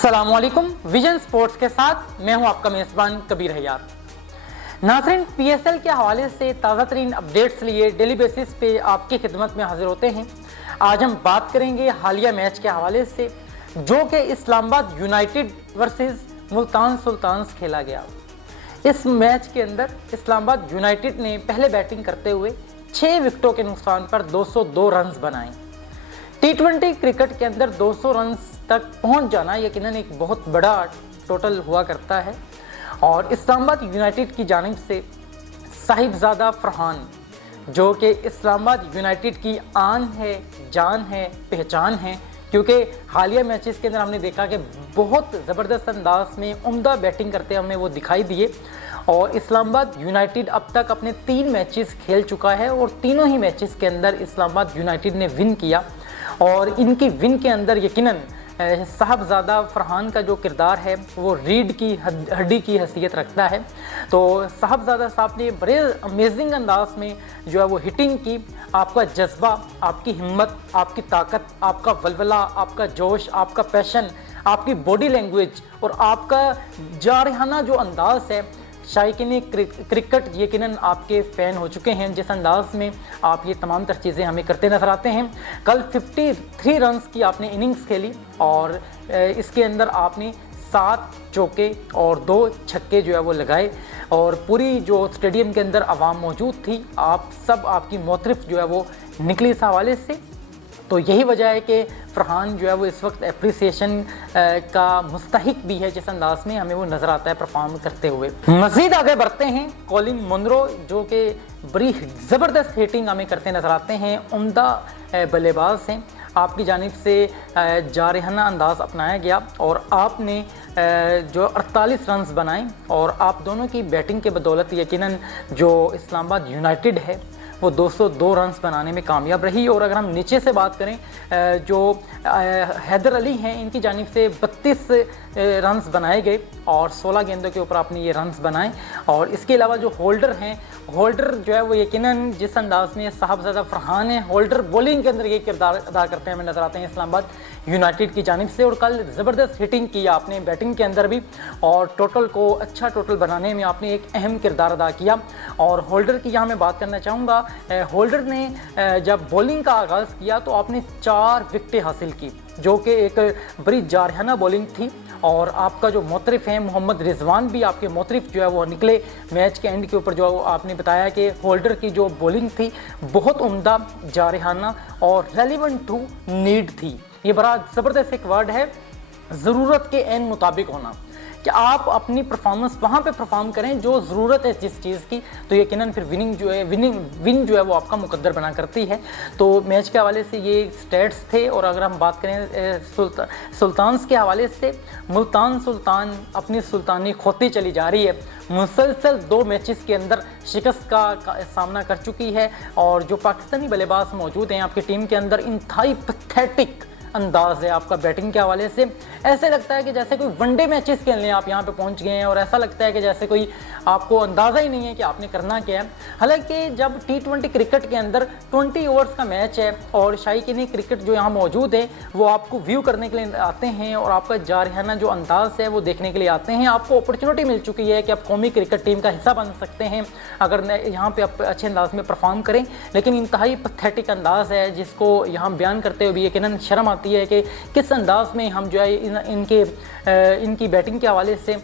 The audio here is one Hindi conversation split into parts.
अस्सलामुअलैकुम। विजन स्पोर्ट्स के साथ मैं हूं आपका मेज़बान कबीर हयात। नाज़रीन, पीएसएल के हवाले से ताज़ा तरीन अपडेट्स लिए डेली बेसिस पे आपकी खिदमत में हाजिर होते हैं। आज हम बात करेंगे हालिया मैच के हवाले से जो कि Islamabad United versus Multan Sultans खेला गया। इस मैच के अंदर इस्लामाबाद यूनाइटेड ने पहले बैटिंग करते हुए 6 विकेटों के नुकसान पर 202 रन बनाए। टी20 क्रिकेट के अंदर 200 रन तक पहुंच जाना यकीनन एक बहुत बड़ा टोटल हुआ करता है और इस्लामाबाद यूनाइटेड की जानिब से साहिबजादा फरहान जो कि इस्लामाबाद यूनाइटेड की आन है, जान है, पहचान है, क्योंकि हालिया मैचेस के अंदर हमने देखा कि बहुत ज़बरदस्त अंदाज में उम्दा बैटिंग करते हमें वो दिखाई दिए और इस्लामाबाद यूनाइटेड अब तक अपने 3 मैचेस खेल चुका है और तीनों ही मैचेस के अंदर इस्लामाबाद यूनाइटेड ने विन किया और इनकी विन के अंदर यकीनन साहबजादा फरहान का जो किरदार है वो रीढ़ की हड्डी की हैसियत रखता है। तो साहबजादा साहब ने बड़े अमेजिंग अंदाज में जो है वो हिटिंग की। आपका जज्बा, आपकी हिम्मत, आपकी ताकत, आपका वलवला, आपका जोश, आपका पैशन, आपकी बॉडी लैंग्वेज और आपका जारहाना जो अंदाज़ है, शायकीन क्रिकेट यकीनन आपके फ़ैन हो चुके हैं जिस अंदाज में आप ये तमाम तर चीज़ें हमें करते नज़र आते हैं। कल 53 रन्स की आपने इनिंग्स खेली और इसके अंदर आपने 7 चौके और 2 छक्के जो है वो लगाए और पूरी जो स्टेडियम के अंदर आवाम मौजूद थी, आप सब आपकी मोतरफ जो है वो निकली इस हवाले से। तो यही वजह है कि फरहान जो है वो इस वक्त एप्रिसिएशन का मुस्तहिक भी है जिस अंदाज में हमें वो नज़र आता है परफॉर्म करते हुए। मज़ीद आगे बढ़ते हैं, कॉलिन मुनरो जो कि बड़ी ज़बरदस्त हिटिंग हमें करते नज़र आते हैं, उम्दा बल्लेबाज हैं। आपकी जानिब से जारहाना अंदाज़ अपनाया गया और आपने जो 48 रन्स बनाए और आप दोनों की बैटिंग के बदौलत यकीनन जो इस्लामाबाद यूनाइटेड है वो 202 रन्स बनाने में कामयाब रही। और अगर हम नीचे से बात करें जो हैदर अली हैं, इनकी जानिब से 32 रन्स बनाए गए और 16 गेंदों के ऊपर आपने ये रन्स बनाए। और इसके अलावा जो होल्डर हैं, होल्डर जो है वो यकीनन जिस अंदाज में साहबजादा फरहान है, होल्डर बॉलिंग के अंदर ये किरदार अदा करते हैं हमें नज़र आते हैं इस्लामाबाद यूनाइटेड की जानिब से। और कल ज़बरदस्त हिटिंग की आपने बैटिंग के अंदर भी और टोटल को अच्छा टोटल बनाने में आपने एक अहम किरदार अदा किया। और होल्डर की यहाँ मैं बात करना चाहूँगा, होल्डर ने जब बॉलिंग का आगाज़ किया तो आपने 4 विकेटें हासिल की जो कि एक बड़ी जारहाना बॉलिंग थी। और आपका जो मोतरफ है मोहम्मद रिजवान भी आपके मोतरफ जो है वो निकले मैच के एंड के ऊपर। जो आपने बताया कि होल्डर की जो बॉलिंग थी बहुत उम्दा, जारहाना और रेलिवेंट टू नीड थी। ये बड़ा ज़बरदस्त एक वर्ड है, ज़रूरत के एन मुताबिक होना, कि आप अपनी परफॉर्मेंस वहाँ पे परफॉर्म करें जो ज़रूरत है जिस चीज़ की, तो यकीनन फिर विन जो है वो आपका मुकद्दर बना करती है। तो मैच के हवाले से ये स्टेट्स थे। और अगर हम बात करें सुल्तान्स के हवाले से, मुल्तान सुल्तान अपनी सुल्तानी खोती चली जा रही है, मुसलसल 2 मैचेस के अंदर शिकस्त का सामना कर चुकी है। और जो पाकिस्तानी बल्लेबाज मौजूद हैं आपकी टीम के अंदर, इंतहाई पैथेटिक अंदाज़ है आपका बैटिंग के हवाले से। ऐसे लगता है कि जैसे कोई वनडे मैचेस खेलने आप यहाँ पे पहुँच गए हैं और ऐसा लगता है कि जैसे कोई आपको अंदाज़ा ही नहीं है कि आपने करना क्या है। हालांकि जब टी20 क्रिकेट के अंदर 20 ओवर्स का मैच है और शायकीन क्रिकेट जो यहाँ मौजूद है वो आपको व्यू करने के लिए आते हैं और आपका जारहाना जो अंदाज़ है वो देखने के लिए आते हैं। आपको अपॉर्चुनिटी मिल चुकी है कि आप कौमी क्रिकेट टीम का हिस्सा बन सकते हैं अगर यहाँ पर आप अच्छे अंदाज में परफॉर्म करें। लेकिन इंतहाई पैथेटिक अंदाज़ है जिसको यहाँ बयान करते हुए भी यकीनन शर्म आती है कि किस अंदाज में हम जो है इनकी बैटिंग के हवाले से,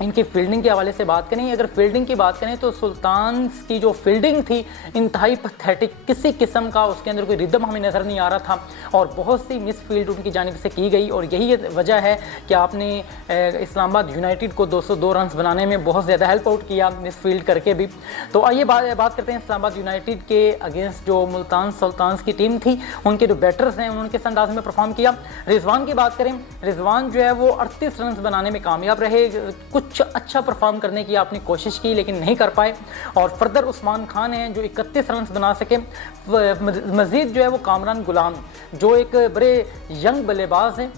इनकी फील्डिंग के हवाले से बात करें। अगर फील्डिंग की बात करें तो सुल्तान्स की जो फील्डिंग थी इंतहाई पैथेटिक, किसी किस्म का उसके अंदर कोई रिदम हमें नज़र नहीं आ रहा था और बहुत सी मिस फील्ड उनकी जानिब से की गई। और यही वजह है कि आपने इस्लामाबाद यूनाइटेड को 202 रन बनाने में बहुत ज़्यादा हेल्प आउट किया मिस फील्ड करके भी। तो आइए बात करते हैं इस्लामाबाद यूनाइटेड के अगेंस्ट जो मुल्तान सुल्तान्स की टीम थी, उनके जो बैटर्स हैं उन्होंने किस अंदाज में परफॉर्म किया। रिजवान की बात करें, रिजवान जो है वो 38 रन बनाने में कामयाब रहे। कुछ अच्छा परफॉर्म करने की आपने कोशिश की लेकिन नहीं कर पाए। और फर्दर उस्मान खान हैं जो 31 रन बना सके। मज़ीद जो है वो कामरान गुलाम जो एक बड़े यंग बल्लेबाज हैं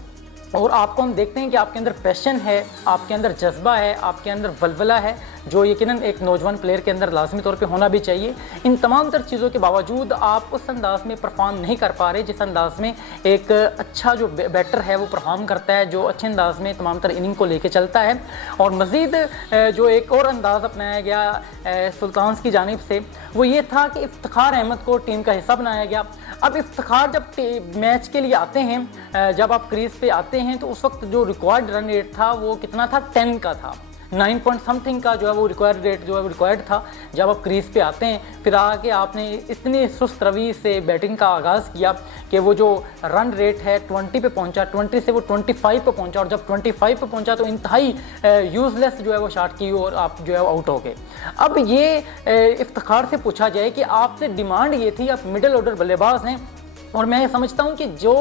और आपको हम देखते हैं कि आपके अंदर पैशन है, आपके अंदर जज्बा है, आपके अंदर वलवला है, जो यकीनन एक नौजवान प्लेयर के अंदर लाजमी तौर पे होना भी चाहिए। इन तमाम तर चीज़ों के बावजूद आप उस अंदाज में परफॉर्म नहीं कर पा रहे जिस अंदाज में एक अच्छा जो बैटर है वो परफॉर्म करता है, जो अच्छे अंदाज में तमाम तर इनिंग को लेके चलता है। और मज़ीद जो एक और अंदाज़ अपनाया गया सुल्तान की जानिब से वो ये था कि इफ्तिखार अहमद को टीम का हिस्सा बनाया गया। अब इफ्तिखार जब मैच के लिए आते हैं, जब आप क्रीज पे आते हैं तो उस वक्त जो रिक्वायर्ड रन रेट था वो कितना था, 10 का था, 9 पॉइंट समथिंग का जो है वो रिक्वायर्ड रेट जो है वो रिक्वायर्ड था। जब आप क्रीज पे आते हैं फिर आके आपने इतनी सुस्त रवि से बैटिंग का आगाज़ किया कि वो जो रन रेट है 20 पे पहुंचा, 20 से वो 25 पे पहुंचा, और जब 25 पे पहुंचा तो इंतहाई यूजलेस जो है वो शॉट की और आप जो है आउट हो गए। अब ये इफ्तिखार से पूछा जाए कि आपसे डिमांड ये थी, आप मिडिल ऑर्डर बल्लेबाज हैं और मैं समझता हूं कि जो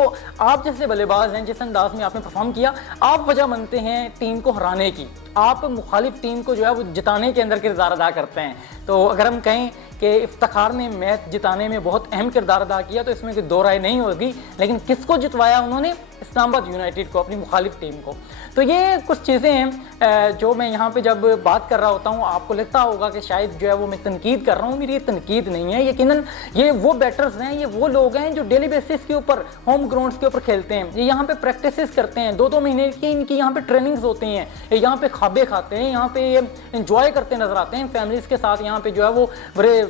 आप जैसे बल्लेबाज हैं, जिस अंदाज में आपने परफॉर्म किया, आप वजह बनते हैं टीम को हराने की, आप मुखालिफ टीम को जो है वो जिताने के अंदर किरदार अदा करते हैं। तो अगर हम कहें कि इफ्तिखार ने मैच जिताने में बहुत अहम किरदार अदा किया तो इसमें कोई दो राय नहीं होगी, लेकिन किसको जितवाया उन्होंने, इस्लामाबाद यूनाइटेड को, अपनी मुखालिफ टीम को। तो ये कुछ चीज़ें हैं जो मैं यहाँ पे जब बात कर रहा होता हूँ आपको लगता होगा कि शायद जो है वो मैं तनकीद कर रहा हूँ, मेरी ये तनकीद नहीं है। यकीनन ये वो बैटर्स हैं, ये वो लोग हैं जो डेली बेसिस के ऊपर होम ग्राउंड्स के ऊपर खेलते हैं, ये यहाँ पे प्रैक्टिसेस करते हैं, 2-2 महीने की इनकी यहाँ पे ट्रेनिंग्स होती हैं, ये यहाँ पे खाबे खाते हैं, यहाँ पे इंजॉय करते नजर आते हैं फैमिलीज़ के साथ, यहाँ पे जो है वो बड़े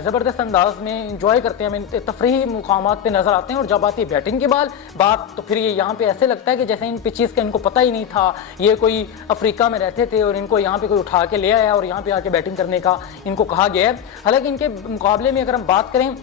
ज़बरदस्त अंदाज में इंजॉय करते हैं, तफरीही मुकामात पे नजर आते हैं। और जब आती है बैटिंग की बात तो फिर ये यहाँ पे ऐसे लगता है कि जैसे इन पिचेस का इनको पता ही नहीं था, ये कोई अफ्रीका में रहते थे और इनको यहाँ पे कोई उठा के ले आया और यहाँ पे आके बैटिंग करने का इनको कहा गया है। हालांकि इनके मुकाबले में अगर हम बात करें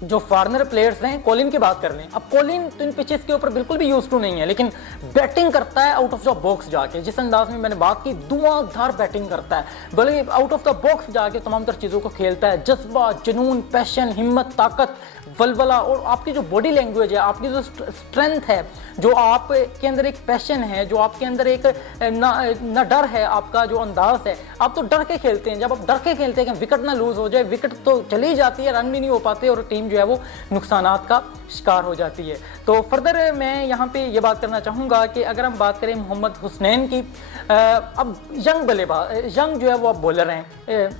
जो फॉरनर प्लेयर्स हैं, कॉलिन की बात कर लें, अब कॉलिन तो इन पिचेस के ऊपर बिल्कुल भी यूज टू नहीं है, लेकिन बैटिंग करता है आउट ऑफ द बॉक्स जाके, जिस अंदाज में मैंने बात की, धुआंधार बैटिंग करता है, बल्कि आउट ऑफ द बॉक्स जाके तमाम तर चीज़ों को खेलता है, जज्बा, जुनून, पैशन, हिम्मत, ताकत, वलवला, और आपकी जो बॉडी लैंग्वेज है, आपकी जो स्ट्रेंथ है, जो आपके अंदर एक पैशन है, जो आपके अंदर एक ना डर है, आपका जो अंदाज है, आप तो डर के खेलते हैं। जब आप डर के खेलते हैं कि विकेट ना लूज हो जाए, विकेट तो चली जाती है, रन भी नहीं हो पाते और टीम जो है वो नुकसानात का शिकार हो जाती है। तो फर्दर मैं यहाँ पे ये बात करना चाहूँगा कि अगर हम बात करें मोहम्मद हुसनैन की, अब यंग बल्लेबाज, यंग जो है वो अब बॉलर हैं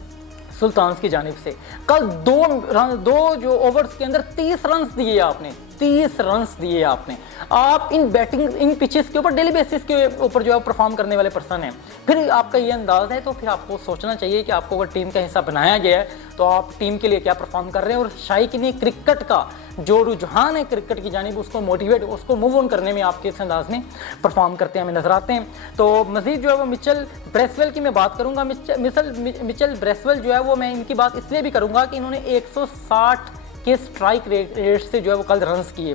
सुल्तान की जानिब से, कल दो जो ओवर्स के अंदर 30 रन दिए आपने, 30 रन दिए आपने। आप इन बैटिंग इन पिचेस के ऊपर डेली बेसिस के ऊपर जो है परफॉर्म करने वाले पर्सन हैं, फिर आपका ये अंदाज है तो फिर आपको सोचना चाहिए कि आपको अगर टीम का हिस्सा बनाया गया है तो आप टीम के लिए क्या परफॉर्म कर रहे हैं। और शायद ने क्रिकेट का जो रुझान है क्रिकेट की जानिब, उसको मोटिवेट, उसको मूव ऑन करने में आपके इस अंदाज में परफॉर्म करते हमें नजर आते हैं। तो मजीद जो है वो मिचेल ब्रेसवेल की मैं बात करूंगा। मिचेल ब्रेसवेल जो है वो मैं इनकी बात इसलिए भी करूंगा कि इन्होंने 160 के स्ट्राइक रेट से जो है वो कल रन्स किए,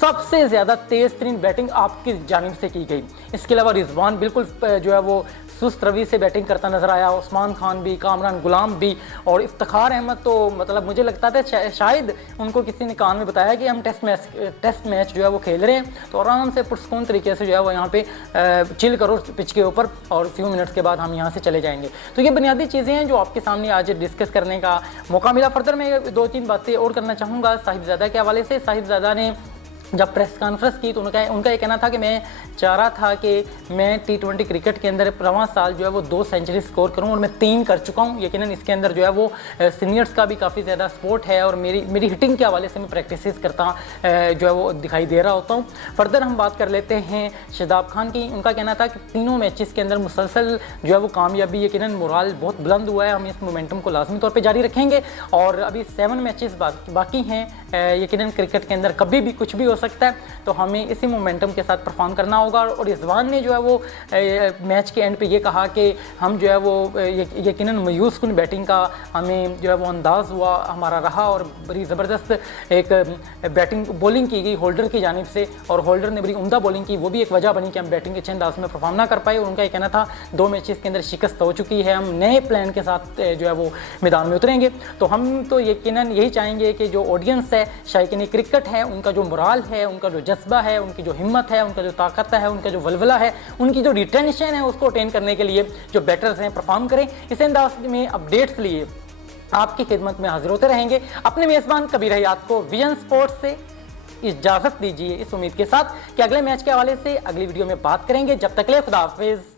सबसे ज़्यादा तेज़ तरीन बैटिंग आपकी जानिब से की गई। इसके अलावा रिजवान बिल्कुल जो है वो सुस्त रवि से बैटिंग करता नजर आया, उस्मान खान भी, कामरान गुलाम भी, और इफ्तिखार अहमद तो मतलब मुझे लगता था शायद उनको किसी ने कान में बताया कि हम टेस्ट मैच जो है वो खेल रहे हैं, तो आराम से पुरस्कून तरीके से जो है वो यहाँ पे चिल करो पिच के ऊपर और फ्यू मिनट्स के बाद हम यहाँ से चले जाएंगे। तो ये बुनियादी चीज़ें हैं जो आपके सामने आज डिस्कस करने का मौका मिला। फर्दर मैं 2-3 बातें और करना चाहूँगा साहिबजादा के हवाले से। साहिबजादा ने जब प्रेस कॉन्फ्रेंस की तो उनका ये कहना था कि मैं चाह रहा था कि मैं T20 क्रिकेट के अंदर रवां साल जो है वो 2 सेंचुरी स्कोर करूं और मैं 3 कर चुका हूं। यकीनन इसके अंदर जो है वो सीनियर्स का भी काफ़ी ज़्यादा सपोर्ट है और मेरी हिटिंग के हवाले से मैं प्रैक्टिसेस करता जो है वो दिखाई दे रहा होता हूँ। फर्दर हम बात कर लेते हैं शादाब खान की। उनका कहना था कि तीनों मैचेस के अंदर मुसलसल जो है वो कामयाबी, यकीनन मोराल बहुत बुलंद हुआ है, हम इस मोमेंटम को लाजमी तौर पर जारी रखेंगे और अभी 7 मैचेस बाकी हैं। यकीनन क्रिकेट के अंदर कभी भी कुछ भी हो सकता है, तो हमें इसी मोमेंटम के साथ परफॉर्म करना होगा। और रिजवान ने जो है वो मैच के एंड पे ये कहा कि हम जो है वो यकीनन मायूस कुन बैटिंग का हमें जो है वो अंदाज़ हुआ हमारा रहा और बड़ी ज़बरदस्त एक बैटिंग बॉलिंग की गई होल्डर की जानिब से और होल्डर ने बड़ी उम्दा बॉलिंग की, वो भी एक वजह बनी कि हम बैटिंग अच्छे अंदाज में परफॉर्म ना कर पाए। और उनका ये कहना था 2 मैचेस के अंदर शिकस्त हो चुकी है, हम नए प्लान के साथ जो है वो मैदान में उतरेंगे। तो हम तो यकीनन यही चाहेंगे कि जो ऑडियंस है, शायकीन क्रिकेट है, उनका जो मोराल है, उनका जो जज्बा है, उनकी जो हिम्मत है, उनका जो ताकत है, उनका जो वलवला है, उनकी जो रिटेंशन है, उसको अटेन करने के लिए जो बैटर्स हैं परफॉर्म करें। इस अंदाज में अपडेट्स लिए आपकी खिदमत में हाजिर होते रहेंगे। अपने मेज़बान कबीर हयात को विजन स्पोर्ट्स से इजाज़त दीजिए इस उम्मीद के साथ कि अगले मैच के हवाले से अगली वीडियो में बात करेंगे। जब तक के लिए खुदा हाफिज़।